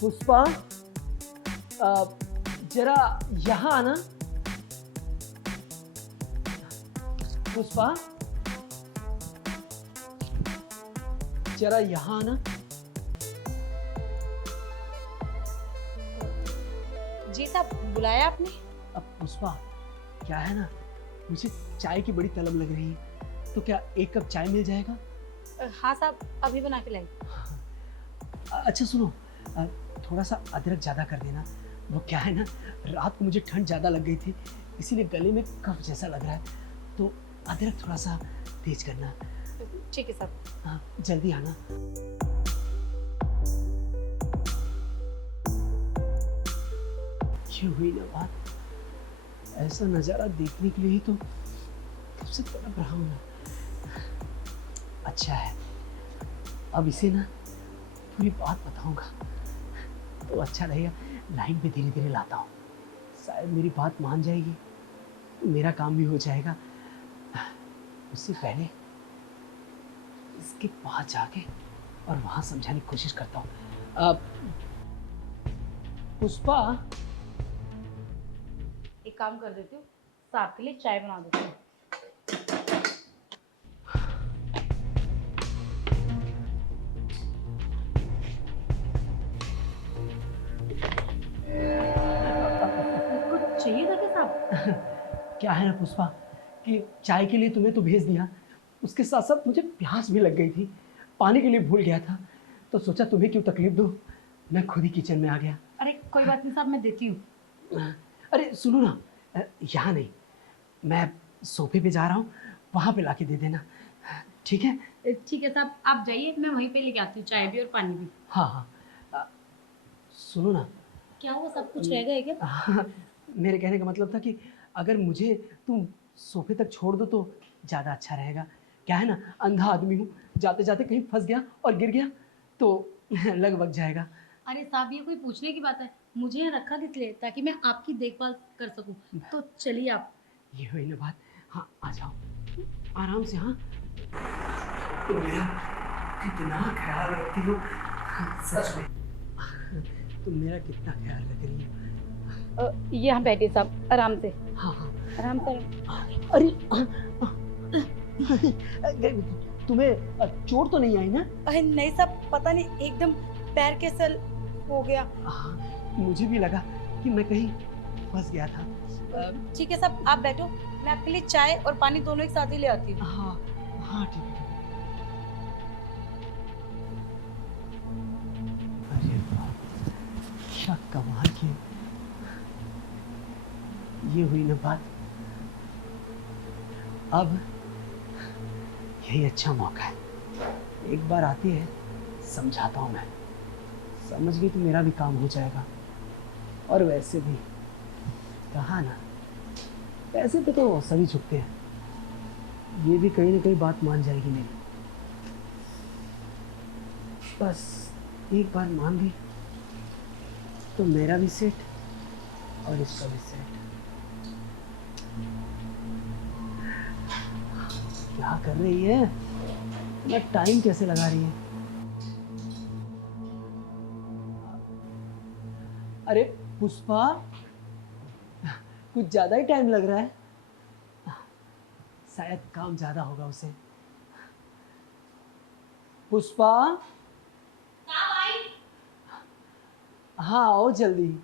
पुष्पा, जरा यहाँ आना। पुष्पा, जरा यहाँ आना। जी साहब, बुलाया आपने? अब पुष्पा, क्या है ना, मुझे चाय की बड़ी तलब लग रही है, तो क्या एक कप चाय मिल जाएगा? हाँ साहब, अभी बना के लाई। अच्छा सुनो, थोड़ा सा अदरक ज़्यादा कर देना। वो क्या है ना, रात को मुझे ठंड ज़्यादा लग गई थी, इसीलिए गले में कफ जैसा लग रहा है, तो अदरक थोड़ा सा तेज करना। ठीक है साहब। हाँ, जल्दी आना। ये हुई ना बात, ऐसा नज़ारा देखने के लिए ही तो कब से तड़प रहा हूँ ना। अच्छा है, अब इसे ना पूरी बात बताऊंगा तो अच्छा रहेगा। लाइन पे धीरे धीरे लाता हूँ, शायद मेरी बात मान जाएगी तो मेरा काम भी हो जाएगा। उससे पहले इसके पास जाके और वहां समझाने की कोशिश करता हूँ। पुष्पा, एक काम कर देती हूँ, साहब के लिए चाय बना देती हूँ। कुछ चाहिए था क्या साहब? क्या है ना पुष्पा कि चाय के लिए तुम्हें तो भेज दिया, उसके साथ साथ मुझे प्यास भी लग गई थी, पानी के लिए भूल गया था, तो सोचा तुम्हें क्यों तकलीफ दूं, मैं खुद ही किचन में आ गया। अरे कोई बात नहीं साहब, मैं देती हूँ। अरे सुनो ना, यहाँ नहीं, मैं सोफे पे जा रहा हूँ, वहाँ पे लाके दे देना, ठीक है? ठीक है साहब, आप जाइए, मैं वहीं पे लेके आती हूँ चाय भी और पानी भी। हाँ हाँ, सुनो ना। क्या हुआ, सब कुछ रह गए क्या? हाँ, मेरे कहने का मतलब था कि अगर मुझे तुम सोफे तक छोड़ दो तो ज़्यादा अच्छा रहेगा। क्या है ना, अंधा आदमी हूँ, जाते जाते कहीं फंस गया और गिर गया तो लग वग जाएगा। अरे साहब, ये कोई पूछने की बात है? मुझे यहाँ रखा किस लिए? ताकि मैं आपकी देखभाल कर सकूँ। तो चलिए आप। ये हुई ना बात। हाँ, आ जाओ आराम से। हाँ, तुम मेरा कितना ख्याल रखती हो, सच में तुम मेरा कितना ख्याल रख रही हो। यहाँ बैठिए साहब, आराम से। हाँ हाँ, आराम से। अरे तुम्हें चोट तो नहीं आई ना? अरे नहीं साहब, पता नहीं एकदम पैर के सल हो गया। हाँ, मुझे भी लगा कि मैं कहीं फंस गया था। ठीक है साहब, आप बैठो, मैं आपके लिए चाय और पानी दोनों एक साथ ही ले आती हूँ। हाँ हाँ, ठीक है। अरे वाह, क्या कमाल की, ये हुई ना बात। अब यही अच्छा मौका है, एक बार आती है समझाता हूँ मैं, समझ गई तो मेरा भी काम हो जाएगा। और वैसे भी कहा ना, पैसे पे तो सभी झुकते हैं, ये भी कहीं ना कहीं बात मान जाएगी मेरी। बस एक बार मान ली तो मेरा भी सेट और इसका भी सेट। क्या कर रही है, इतना टाइम कैसे लगा रही है? अरे पुष्पा, कुछ ज्यादा ही टाइम लग रहा है, शायद काम ज्यादा होगा उसे। पुष्पा, हाँ आओ जल्दी।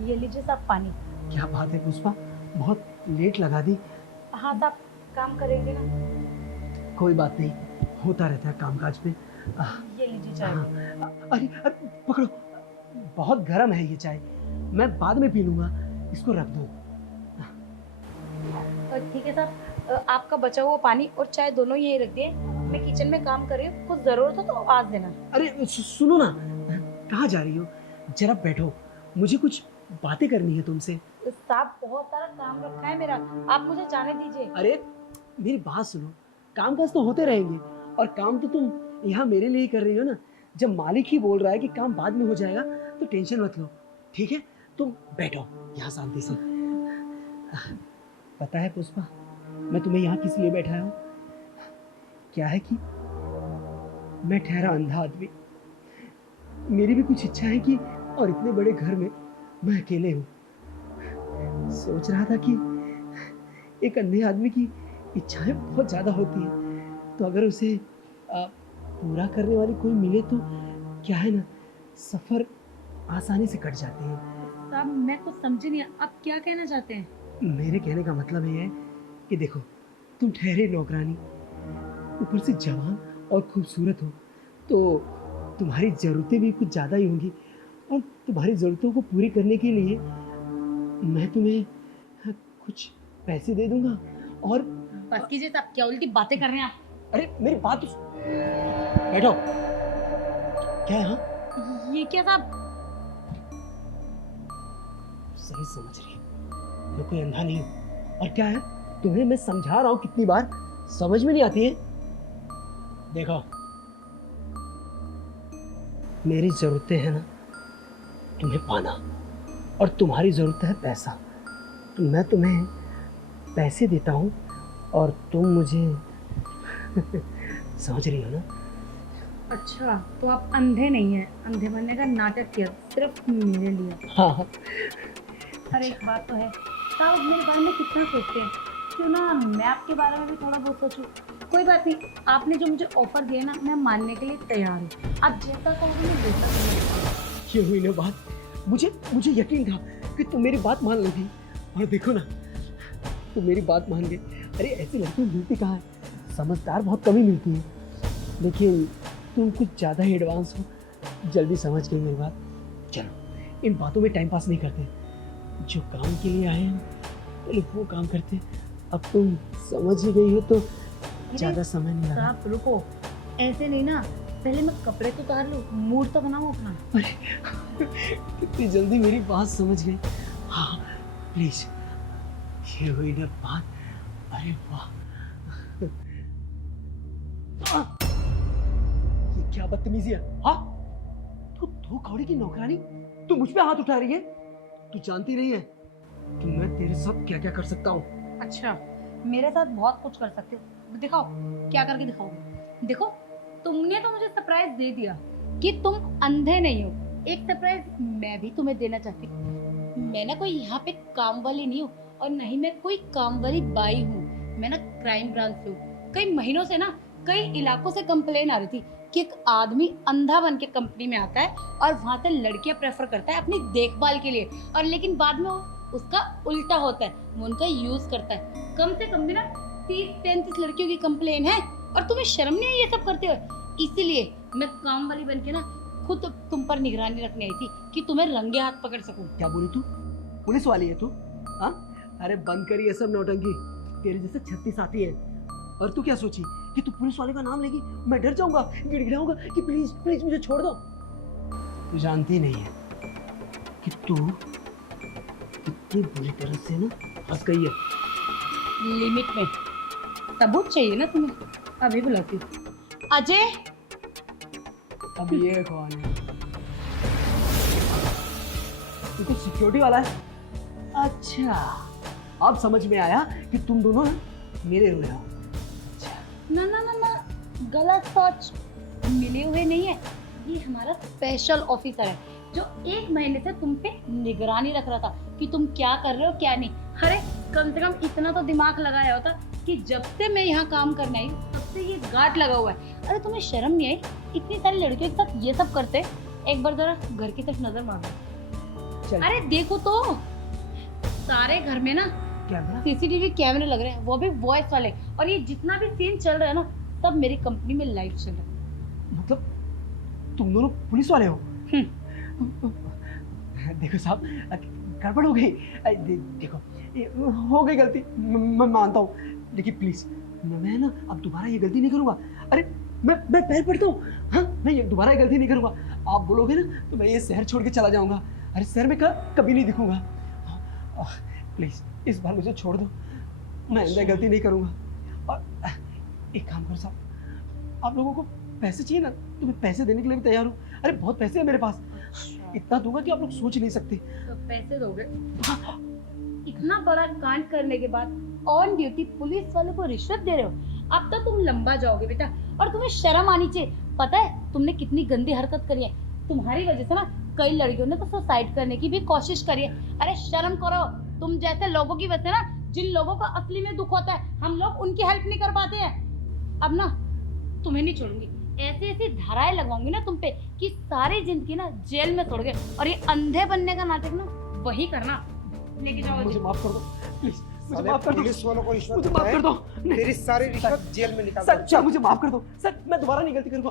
ये लीजिए साहब पानी। क्या बात है पुष्पा, बहुत लेट लगा दी। हाँ साहब, काम करेंगे ना। कोई बात नहीं, होता रहता है कामकाज में। ये लीजिए चाय। हाँ, अरे अरे पकड़ो, बहुत गर्म है ये चाय, मैं बाद में पी लूंगा, इसको रख दो। ठीक है साहब, आपका बचा हुआ पानी और चाय दोनों यहीं रख दिए, मैं किचन में काम कर रही हूँ, कुछ जरूरत हो तो आवाज देना। अरे सुनो ना, कहाँ जा रही हो, जरा बैठो, मुझे कुछ बातें करनी है तुमसे। साहब, बहुत सारा काम रखा है मेरा, आप मुझे जाने दीजिए। अरे मेरी बात सुनो, काम काज तो होते रहेंगे, और काम तो तुम यहाँ मेरे लिए ही कर रही हो ना। जब मालिक ही बोल रहा है कि काम बाद में हो जाएगा तो टेंशन मत लो, ठीक है? तुम बैठो यहाँ शांति से। पता है पुष्पा, मैं तुम्हें यहाँ किस लिए बैठाया हूँ? क्या है कि मैं ठहरा अंधा आदमी, मेरी भी कुछ इच्छा है कि, और इतने बड़े घर में मैं अकेले हूँ। सोच रहा था कि एक अंधे आदमी की इच्छाएं बहुत ज्यादा होती हैं, तो अगर उसे पूरा करने वाली कोई मिले तो क्या है ना, सफर आसानी से कट जाते हैं। साहब मैं कुछ समझी नहीं, आप क्या कहना चाहते हैं? मेरे कहने का मतलब ये है कि देखो, तुम ठहरे नौकरानी, ऊपर से जवान और खूबसूरत हो, तो तुम्हारी ज़रूरतें भी कुछ ज़्यादा ही होंगी, और तुम्हारी ज़रूरतों को पूरी करने के लिए मैं तुम्हें कुछ पैसे दे दूंगा। और बस कीजिए साहब, क्या उल्टी बातें कर रहे हैं आप? अरे मेरी बात तो बैठो। क्या है? हाँ, ये क्या साहब? सही समझ रही है, मैं कोई अंधा नहीं हूँ। और क्या है, तुम्हें मैं समझा रहा हूँ कितनी बार, समझ में नहीं आती है। देखो, मेरी जरूरतें हैं ना तुम्हें पाना, और तुम्हारी जरूरत है पैसा, तो मैं तुम्हें पैसे देता हूँ और तुम मुझे समझ रही हो ना? अच्छा, तो आप अंधे नहीं हैं, अंधे बनने का नाटक किया सिर्फ मेरे लिए। हाँ हाँ। हर एक बात तो है साहब, मेरे बारे में कितना सोचते हैं, क्यों ना मैं आपके बारे में भी थोड़ा बहुत सोचूं। कोई बात नहीं, आपने जो मुझे ऑफर दिया ना, मैं मानने के लिए तैयार हूँ। आप जैसा कहोगे मैं वैसा करूँगा। ये हुई ना बात, मुझे यकीन था कि तुम मेरी बात मान लोगी, और देखो ना, तुम मेरी बात मान गए। अरे ऐसी लड़की मिलती कहाँ है, समझदार बहुत कम ही मिलती है, लेकिन तुम कुछ ज़्यादा ही एडवांस हो, जल्दी समझ गई मेरी बात। चलो इन बातों में टाइम पास नहीं करते, जो काम के लिए आए हैं पहले वो काम करते। अब तुम समझ ही गई हो तो ज़्यादा समय नहीं लगा। आप रुको, ऐसे नहीं ना, पहले मैं कपड़े तो उतार लूँ, मूड तो बनाऊँ अपना। अरे कितनी जल्दी मेरी बात समझ गई। हाँ प्लीज, ये हुई ना बात। अरे वाह, ये क्या बदतमीजी है? हाँ, तू दो कौड़ी की नौकरानी, तू मुझ पे हाथ उठा रही है? तू जानती नहीं है कि मैं तेरे साथ क्या क्या कर सकता हूँ? अच्छा, मेरे साथ बहुत कुछ कर सकते हो, दिखाओ क्या करके दिखाओगे। देखो, तुमने तो मुझे सरप्राइज दे दिया कि तुम अंधे नहीं हो, एक सरप्राइज मैं भी तुम्हें देना चाहती हूँ। मैं ना कोई यहाँ पे काम वाली नहीं हूँ, और नहीं मैं कोई काम वाली बाई हूँ, मैं ना क्राइम ब्रांच से हूँ। कई महीनों से ना कई इलाकों से कंप्लेन आ रही थी कि एक आदमी अंधा बन के कंपनी में आता है और वहाँ से लड़कियां प्रेफर करता है अपनी देखभाल के लिए, और लेकिन बाद में उसका उल्टा होता है, वो उनका यूज करता है। कम से कम भी ना 30-35 लड़कियों की कंप्लेन है, और तुम्हें शर्म नहीं है ये सब करते हुए। इसीलिए मैं काम वाली बन के ना खुद तुम पर निगरानी रखने आई थी कि तुम्हें रंगे हाथ पकड़ सकूं। क्या बोली तू? पुलिस वाली है तू? हाँ, अरे बंद करी ये सब नौटंकी, तेरे जैसे 36 आती है। और तू क्या सोची कि तू पुलिस वाले का नाम लेगी, मैं डर जाऊंगा, गिड़गिड़ाऊंगा कि प्लीज प्लीज मुझे छोड़ दो? तू जानती नहीं है कि तू कितनी बुरी तरह से ना फंस गई है। लिमिट में। सबूत चाहिए ना तुम्हें? अभी बुलाती हूँ। अजय। अब ये कौन है? तू कुछ सिक्योरिटी वाला है? अच्छा, अब समझ में आया कि तुम दोनों ना मेरे हुए हो। ना ना ना ना, गलत सोच, मिले हुए नहीं है, ये हमारा स्पेशल ऑफिसर है जो 1 महीने से तुम पे निगरानी रख रहा था कि तुम क्या कर रहे हो क्या नहीं। अरे कम से कम इतना तो दिमाग लगाया होता कि जब से मैं यहाँ काम करने आई तब से ये गार्ड लगा हुआ है। अरे तुम्हें शर्म नहीं आई? इतनी सारी लड़कियों के साथ ये सब करते। एक बार जरा घर की तरफ नजर मार दो। अरे देखो तो, सारे घर में ना सीसीटीवी कैमरे लग रहे हैं, वो भी वॉइस वाले, और ये जितना भी सीन चल रहा है ना सब मेरी कंपनी में लाइव चल रहा है। मतलब तुम दोनों पुलिस वाले हो? देखो साहब, गड़बड़ हो गई। देखो हो गई गलती, मैं मानता हूँ, लेकिन प्लीज मैं ना अब दोबारा ये गलती नहीं करूँगा। अरे मैं पैर पड़ता हूँ, हाँ मैं ये दोबारा ये गलती नहीं करूँगा। आप बोलोगे ना तो मैं ये शहर छोड़ के चला जाऊँगा। अरे शहर में कभी नहीं दिखूंगा। प्लीज इस बार मुझे छोड़ दो, मैं ऐसा गलती नहीं करूँगा। और एक काम करो साहब, आप लोगों को पैसे चाहिए ना तो मैं पैसे देने के लिए भी तैयार हूँ। अरे बहुत पैसे हैं मेरे पास, इतना दूंगा कि आप लोग सोच नहीं सकते। तो पैसे दोगे? इतना बड़ा कांड करने के बाद ऑन ड्यूटी पुलिस वालों को रिश्वत दे रहे हो? अब तो तुम लंबा जाओगे बेटा, और तुम्हें शर्म आनी चाहिए। पता है तुमने कितनी गंदी हरकत करी है, तुम्हारी वजह से ना कई लड़कियों ने तो सुसाइड करने की भी कोशिश करी है। अरे शर्म करो, तुम जैसे लोगों की वजह से ना जिन लोगों को असली में दुख होता है हम लोग उनकी हेल्प नहीं कर पाते हैं। अब ना तुम्हें नहीं छोड़ूंगी, ऐसी ऐसी धाराएं लगाऊंगी ना तुम पे कि सारी जिंदगी ना जेल में छोड़ोगे। और ये अंधे बनने का नाटक ना वही करना। लेके जाओ मुझे माफ कर दो प्लीज, मुझे माफ कर दो, पुलिस वालों को रिश्वत मुझे देता माफ है, कर दो। तेरी सारी रिश्वत जेल में निकाल सर, सर मुझे माफ कर दो सर, मैं दोबारा नहीं गलती करूंगा।